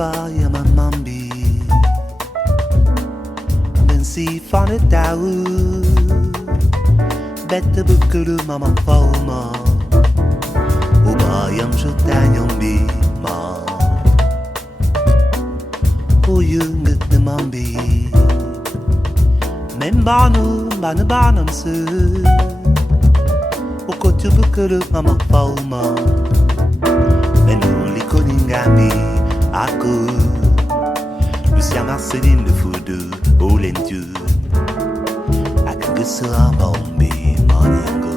ya mamambi ben si fane tau bette bukuru mama fauma uba yam shotanyambi ma uyung de mambi membanu banu banamsu okotu bukuru mama fauma menuli koningami aku Lucia Marceline de Foudou Olentu Akagusura Bombi Moningo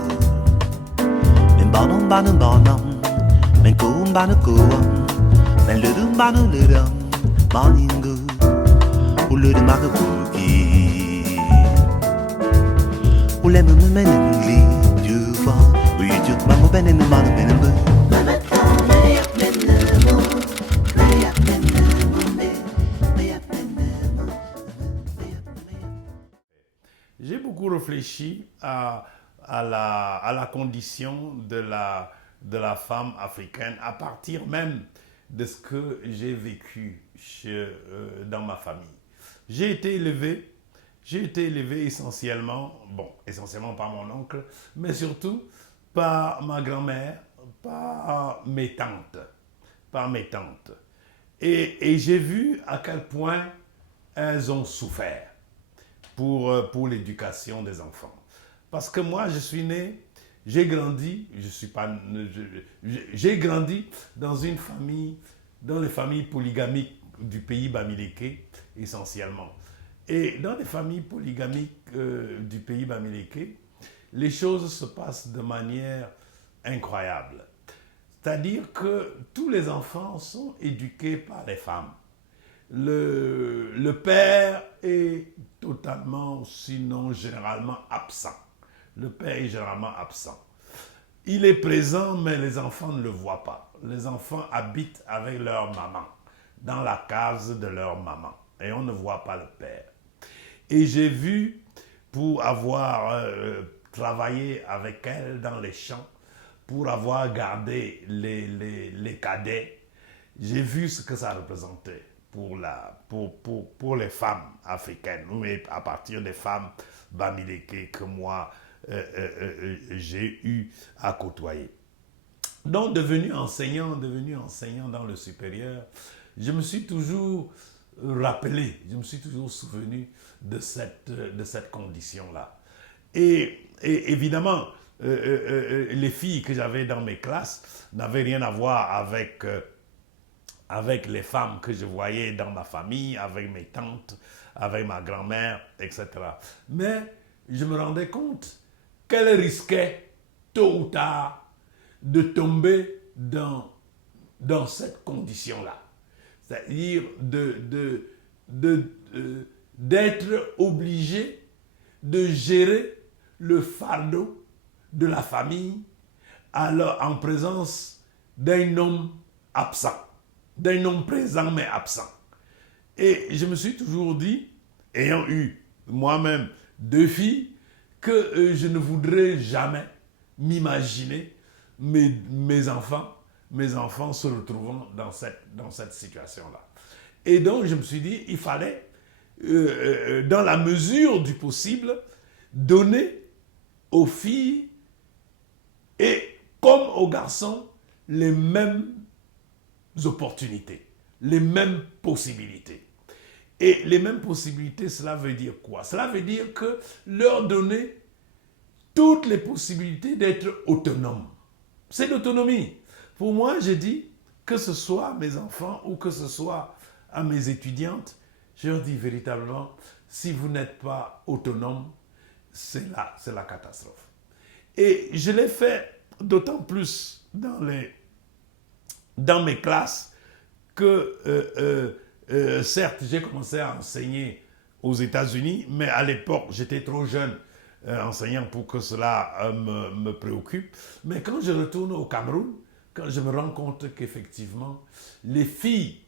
Men banum banum banum Men koum banu koum Men ludum banu ludum Moningo Uludum magabugi Ulemu menengli Duva Uyu mamu benenu manu benemu J'ai beaucoup réfléchi à la condition de la femme africaine à partir même de ce que j'ai vécu dans ma famille. J'ai été élevé essentiellement par mon oncle, mais surtout par ma grand-mère, par mes tantes. Et j'ai vu à quel point elles ont souffert pour l'éducation des enfants. Parce que moi, je suis né, j'ai grandi dans les familles polygamiques du pays Bamileke, essentiellement. Et dans les familles polygamiques du pays Bamileke, les choses se passent de manière incroyable. C'est-à-dire que tous les enfants sont éduqués par les femmes. Le père est totalement, sinon généralement absent. Le père est généralement absent. Il est présent, mais les enfants ne le voient pas. Les enfants habitent avec leur maman, dans la case de leur maman. Et on ne voit pas le père. Et j'ai vu, pour avoir travaillé avec elle dans les champs, pour avoir gardé les cadets, j'ai vu ce que ça représentait pour les femmes africaines, mais à partir des femmes Bamileke que moi j'ai eu à côtoyer. Donc devenu enseignant dans le supérieur, je me suis toujours rappelé, je me suis toujours souvenu de cette condition-là. Et évidemment, les filles que j'avais dans mes classes n'avaient rien à voir avec les femmes que je voyais dans ma famille, avec mes tantes, avec ma grand-mère, etc. Mais je me rendais compte qu'elles risquaient, tôt ou tard, de tomber dans cette condition-là. C'est-à-dire d'être obligées de gérer le fardeau de la famille en présence d'un homme absent, d'un homme présent mais absent. Et je me suis toujours dit, ayant eu moi-même 2 filles, que je ne voudrais jamais m'imaginer mes enfants se retrouvant dans cette situation-là. Et donc je me suis dit, il fallait, dans la mesure du possible, donner aux filles et comme aux garçons les mêmes opportunités, les mêmes possibilités. Et les mêmes possibilités, cela veut dire quoi? Cela veut dire que leur donner toutes les possibilités d'être autonomes. C'est l'autonomie. Pour moi, je dis, que ce soit à mes enfants ou que ce soit à mes étudiantes, je leur dis véritablement, si vous n'êtes pas autonome, c'est la catastrophe. Et je l'ai fait d'autant plus dans mes classes que, certes, j'ai commencé à enseigner aux États-Unis, mais à l'époque, j'étais trop jeune enseignant pour que cela me préoccupe. Mais quand je retourne au Cameroun, quand je me rends compte qu'effectivement, les filles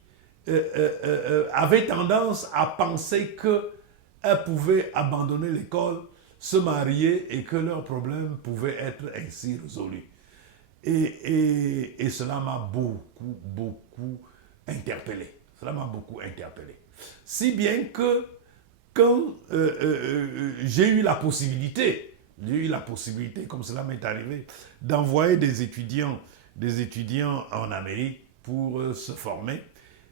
avaient tendance à penser qu'elles pouvaient abandonner l'école, se marier et que leurs problèmes pouvaient être ainsi résolus. Et cela m'a beaucoup interpellé. Cela m'a beaucoup interpellé. Si bien que quand j'ai eu la possibilité, comme cela m'est arrivé, d'envoyer des étudiants en Amérique pour se former,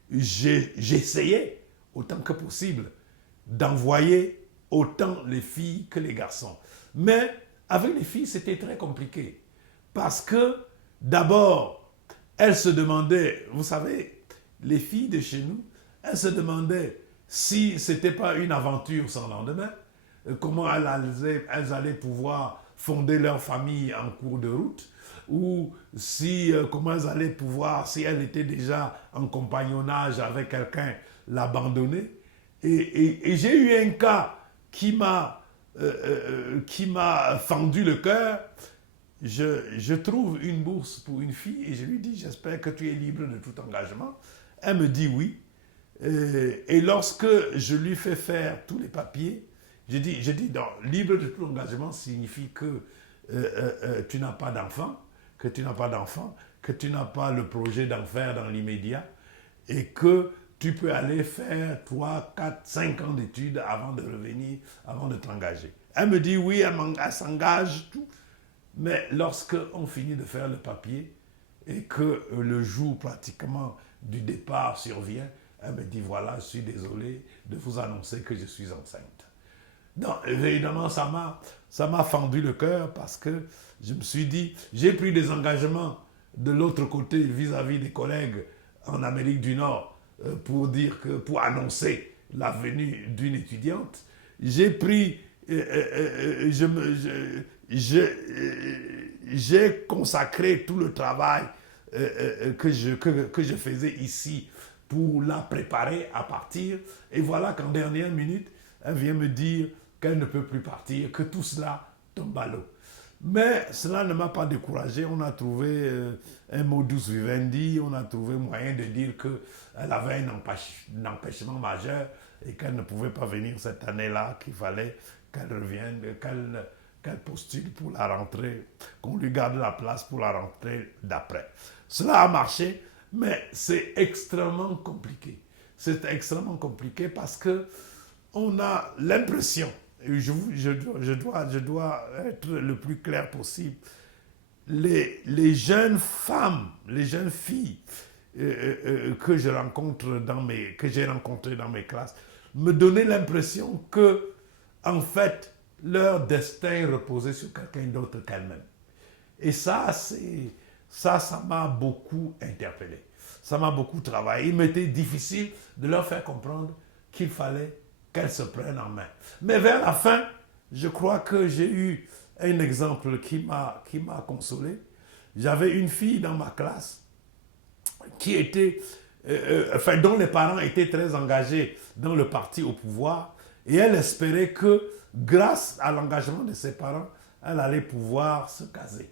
j'essayais autant que possible d'envoyer autant les filles que les garçons. Mais avec les filles, c'était très compliqué. Parce que, d'abord, elles se demandaient, vous savez, les filles de chez nous, elles se demandaient si ce n'était pas une aventure sans lendemain, comment elles allaient pouvoir fonder leur famille en cours de route, ou comment elles allaient pouvoir, si elles étaient déjà en compagnonnage avec quelqu'un, l'abandonner. Et j'ai eu un cas qui m'a fendu le cœur. Je trouve une bourse pour une fille et je lui dis, j'espère que tu es libre de tout engagement. Elle me dit oui. Et lorsque je lui fais faire tous les papiers, je dis non, libre de tout engagement signifie que tu n'as pas d'enfant, que tu n'as pas le projet d'en faire dans l'immédiat et que tu peux aller faire 3, 4, 5 ans d'études avant de revenir, avant de t'engager. Elle me dit oui, elle s'engage, tout. Mais lorsqu'on finit de faire le papier et que le jour pratiquement du départ survient, elle me dit voilà, je suis désolé de vous annoncer que je suis enceinte. Non, évidemment, ça m'a fendu le cœur parce que je me suis dit, j'ai pris des engagements de l'autre côté vis-à-vis des collègues en Amérique du Nord pour annoncer la venue d'une étudiante. J'ai pris, j'ai consacré tout le travail que je faisais ici pour la préparer à partir. Et voilà qu'en dernière minute, elle vient me dire qu'elle ne peut plus partir, que tout cela tombe à l'eau. Mais cela ne m'a pas découragé. On a trouvé un modus vivendi, on a trouvé moyen de dire qu'elle avait un empêchement majeur et qu'elle ne pouvait pas venir cette année-là, qu'il fallait qu'elle revienne, qu'elle postule pour la rentrée, qu'on lui garde la place pour la rentrée d'après. Cela a marché, mais c'est extrêmement compliqué. C'est extrêmement compliqué parce que on a l'impression, et je dois être le plus clair possible, les jeunes femmes, les jeunes filles que j'ai rencontrées dans mes classes me donnaient l'impression que, en fait, leur destin reposait sur quelqu'un d'autre qu'elles-mêmes. Et ça m'a beaucoup interpellé. Ça m'a beaucoup travaillé. Il m'était difficile de leur faire comprendre qu'il fallait qu'elles se prennent en main. Mais vers la fin, je crois que j'ai eu un exemple qui m'a consolé. J'avais une fille dans ma classe qui était, dont les parents étaient très engagés dans le parti au pouvoir, et elle espérait que, grâce à l'engagement de ses parents, elle allait pouvoir se caser.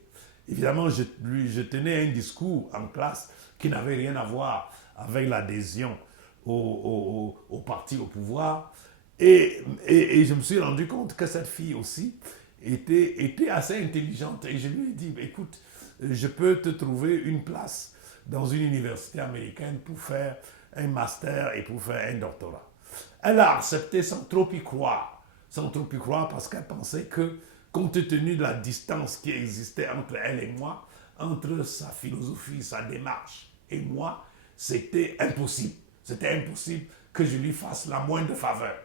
Évidemment, je tenais un discours en classe qui n'avait rien à voir avec l'adhésion au parti au pouvoir. Et je me suis rendu compte que cette fille aussi était assez intelligente. Et je lui ai dit, écoute, je peux te trouver une place dans une université américaine pour faire un master et pour faire un doctorat. Elle a accepté sans trop y croire parce qu'elle pensait que, compte tenu de la distance qui existait entre elle et moi, entre sa philosophie, sa démarche et moi, c'était impossible. C'était impossible que je lui fasse la moindre faveur.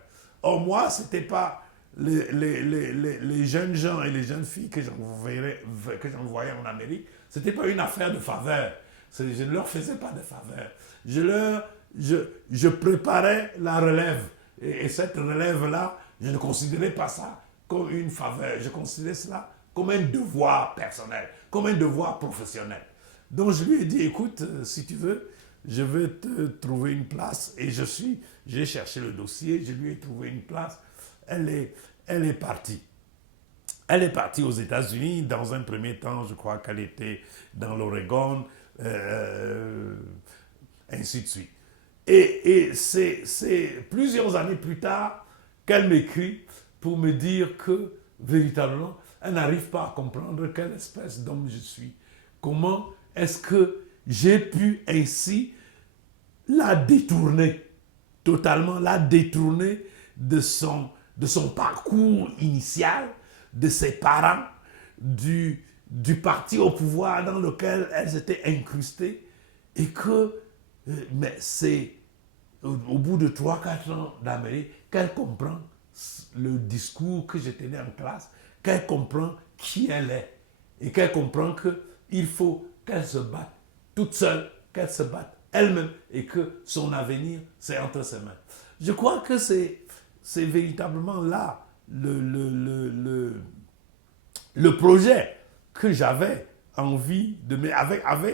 Or, moi, ce n'était pas les jeunes gens et les jeunes filles que j'envoyais en Amérique, ce n'était pas une affaire de faveur. Je ne leur faisais pas de faveur. Je préparais la relève. Et cette relève-là, je ne considérais pas ça comme une faveur. Je considérais cela comme un devoir personnel, comme un devoir professionnel. Donc je lui ai dit, écoute, si tu veux, je vais te trouver une place. Et j'ai cherché le dossier, je lui ai trouvé une place. Elle est partie. Elle est partie aux États-Unis. Dans un premier temps, je crois qu'elle était dans l'Oregon, ainsi de suite. Et c'est plusieurs années plus tard qu'elle m'écrit pour me dire que, véritablement, elle n'arrive pas à comprendre quelle espèce d'homme je suis. Comment est-ce que j'ai pu ainsi l'a détourné, totalement l'a détourné de son parcours initial, de ses parents, du parti au pouvoir dans lequel elles étaient incrustées, et que, mais c'est au bout de 3-4 ans d'Amérique qu'elle comprend le discours que je tenais en classe, qu'elle comprend qui elle est, et qu'elle comprend qu'il faut qu'elle se batte toute seule, qu'elle se batte elle-même, et que son avenir, c'est entre ses mains. Je crois que c'est véritablement là le projet que j'avais envie de mettre.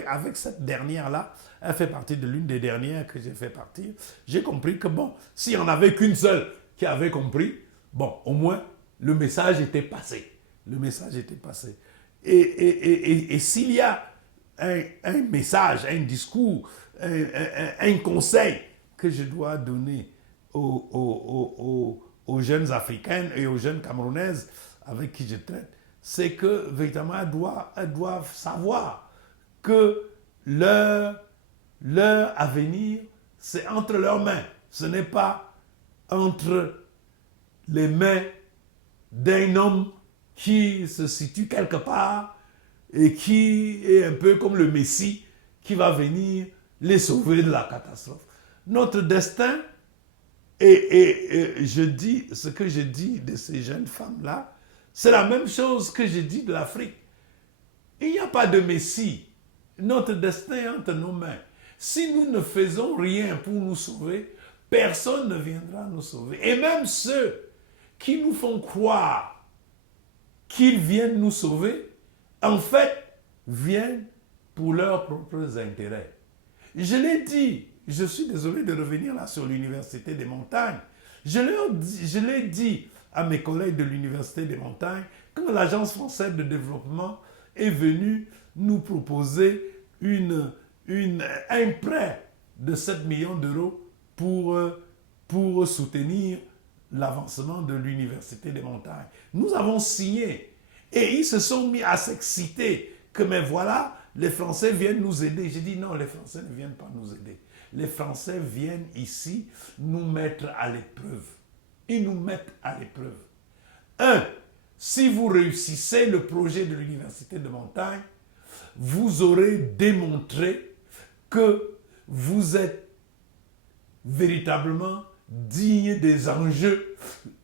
Avec cette dernière-là, elle fait partie de l'une des dernières que j'ai fait partir. J'ai compris que bon, s'il n'y en avait qu'une seule qui avait compris, bon, au moins, le message était passé. Le message était passé. Et s'il y a un message, un discours, un conseil que je dois donner aux jeunes Africaines et aux jeunes Camerounaises avec qui je traite, c'est que véritablement elles doivent savoir que leur avenir, c'est entre leurs mains. Ce n'est pas entre les mains d'un homme qui se situe quelque part et qui est un peu comme le Messie qui va venir les sauver de la catastrophe. Notre destin, et je dis ce que je dis de ces jeunes femmes-là, c'est la même chose que je dis de l'Afrique. Il n'y a pas de Messie. Notre destin est entre nos mains. Si nous ne faisons rien pour nous sauver, personne ne viendra nous sauver. Et même ceux qui nous font croire qu'ils viennent nous sauver, en fait, viennent pour leurs propres intérêts. Je l'ai dit, je suis désolé de revenir là sur l'Université des montagnes. Je l'ai dit à mes collègues de l'Université des montagnes quand l'Agence française de développement est venue nous proposer un prêt de 7 millions d'euros pour soutenir l'avancement de l'Université des montagnes. Nous avons signé et ils se sont mis à s'exciter que, mais voilà, les Français viennent nous aider. J'ai dit non, les Français ne viennent pas nous aider. Les Français viennent ici nous mettre à l'épreuve. Ils nous mettent à l'épreuve. Si vous réussissez le projet de l'Université de montagne, vous aurez démontré que vous êtes véritablement digne des enjeux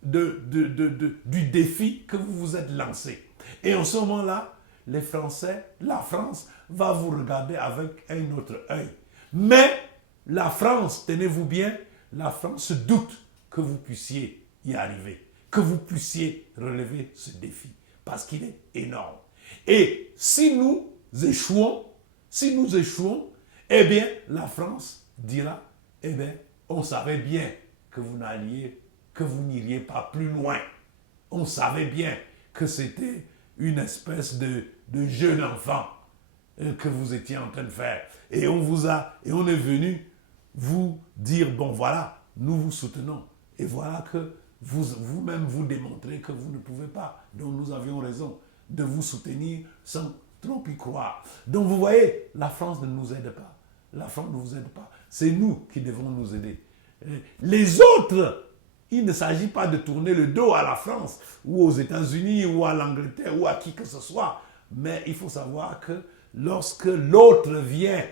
du défi que vous vous êtes lancé. Et en ce moment-là, les Français, la France, va vous regarder avec un autre œil. Mais la France, tenez-vous bien, la France doute que vous puissiez y arriver, que vous puissiez relever ce défi, parce qu'il est énorme. Et si nous échouons, eh bien, la France dira, eh bien, on savait bien que vous n'iriez pas plus loin. On savait bien que c'était une espèce de jeune enfant que vous étiez en train de faire. Et on est venu vous dire, bon voilà, nous vous soutenons. Et voilà que vous-même vous démontrez que vous ne pouvez pas. Donc nous avions raison de vous soutenir sans trop y croire. Donc vous voyez, la France ne nous aide pas. La France ne vous aide pas. C'est nous qui devons nous aider. Les autres, il ne s'agit pas de tourner le dos à la France ou aux États-Unis ou à l'Angleterre ou à qui que ce soit. Mais il faut savoir que lorsque l'autre vient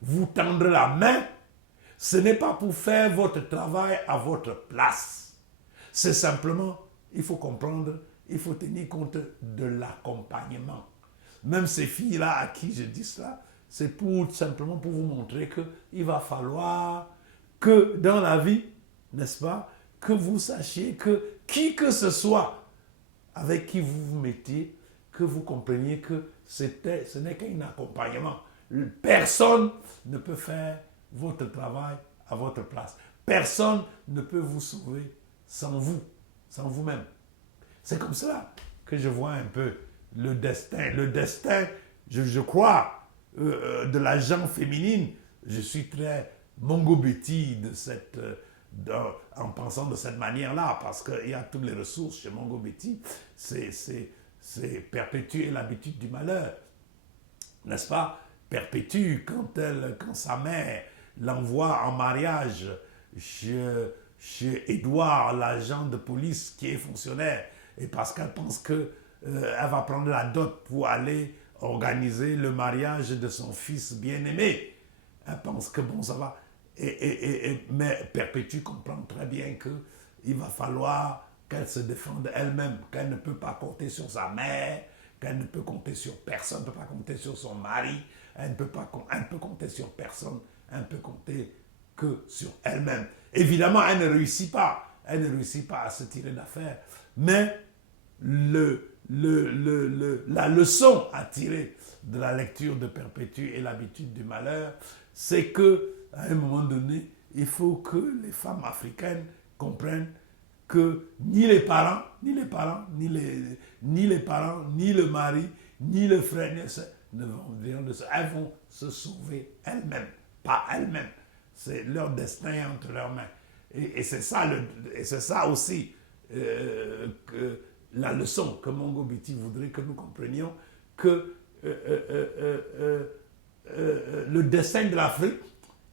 vous tendre la main, ce n'est pas pour faire votre travail à votre place. C'est simplement, il faut comprendre, il faut tenir compte de l'accompagnement. Même ces filles-là à qui je dis cela, c'est simplement pour vous montrer qu'il va falloir que dans la vie, n'est-ce pas, que vous sachiez que qui que ce soit avec qui vous vous mettiez, que vous compreniez que ce n'est qu'un accompagnement. Personne ne peut faire votre travail à votre place. Personne ne peut vous sauver sans vous, sans vous-même. C'est comme cela que je vois un peu le destin. Le destin, je crois, de la gent féminine. Je suis très Mongo Betty en pensant de cette manière-là, parce qu'il y a toutes les ressources chez Mongo Betty. C'est perpétuer l'habitude du malheur, n'est-ce pas? Perpétue quand sa mère l'envoie en mariage chez Édouard, l'agent de police qui est fonctionnaire, et parce qu'elle pense que elle va prendre la dot pour aller organiser le mariage de son fils bien-aimé. Elle pense que bon, ça va. Mais Perpétue comprend très bien qu'il va falloir qu'elle se défende elle-même, qu'elle ne peut pas compter sur sa mère, qu'elle ne peut compter sur personne, elle ne peut pas compter sur son mari, elle ne peut compter sur personne, elle ne peut compter que sur elle-même. Évidemment, elle ne réussit pas à se tirer d'affaire, mais la leçon à tirer de la lecture de Perpétue et l'habitude du malheur, c'est que à un moment donné, il faut que les femmes africaines comprennent que ni les parents, ni le mari, ni le frère, ne vont dire de ça. Elles vont se sauver elles-mêmes, pas elles-mêmes. C'est leur destin entre leurs mains. Et c'est ça aussi que la leçon que Mongo Biti voudrait que nous comprenions, que le destin de l'Afrique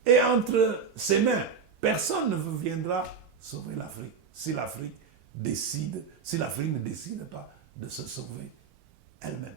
est entre ses mains. Personne ne viendra sauver l'Afrique si l'Afrique ne décide pas de se sauver elle-même.